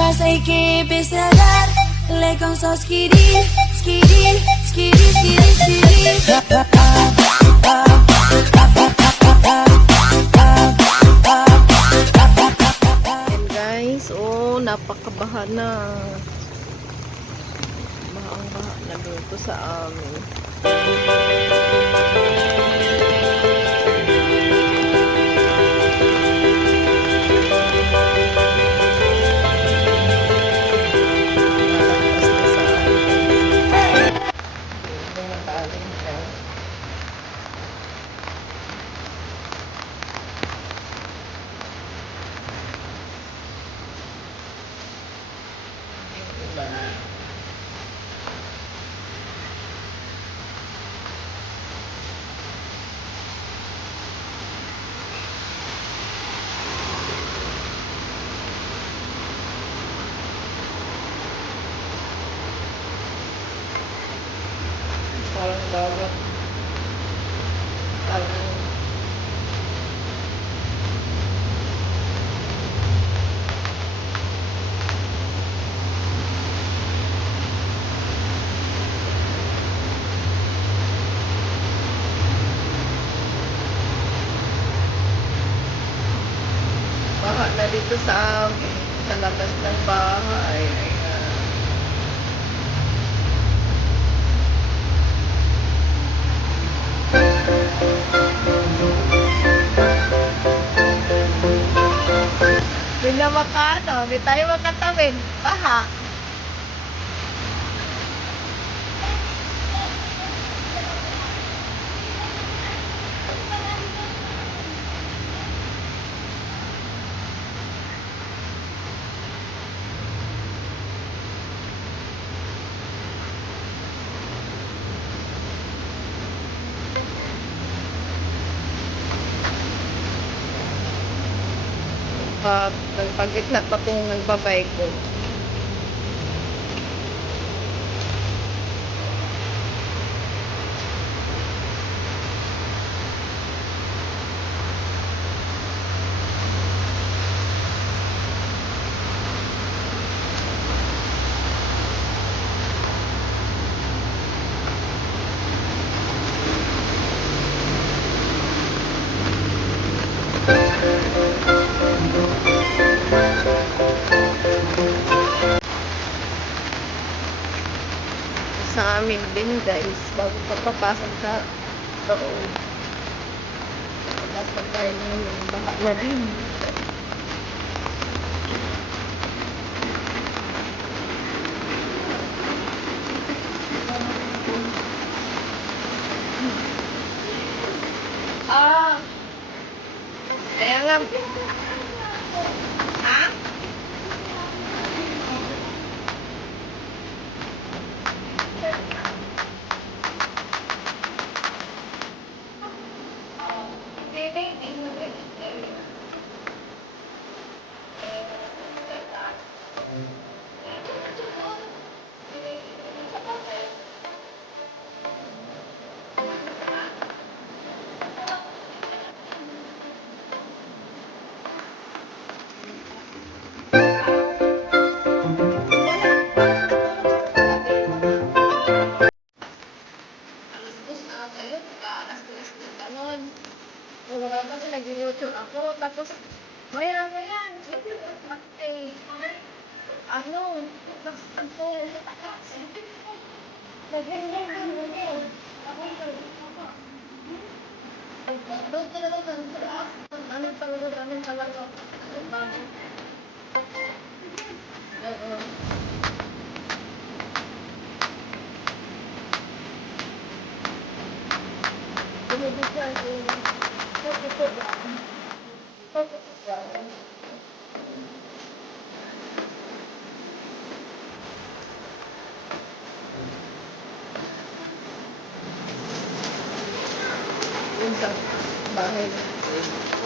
Pasay que empiece a dar, le con so skiri, skiri, skiri, skiri, skiri. And guys, oh, napakabaha na. Bahang-baha na dito sa amin. Parang dagat. Parang baha na dito sa amin. Sa labas ng bahay. Ayan. Hindi na makano. Hindi tayo makatawid. Baha. Nagpagitna pa kung nagbabay ko. Sa amin din guys, bago papapasok sa loob. Dapat tayo yung baka na rin. Kaya nga. Ha? Wala kasi nag-YouTube ako, tapos maya-maya, ano, tapos ako, nag-ganyan. Doon talaga sa taas, ano talaga namin talaga. Oo. Bumibigyan yung sa bahay natin.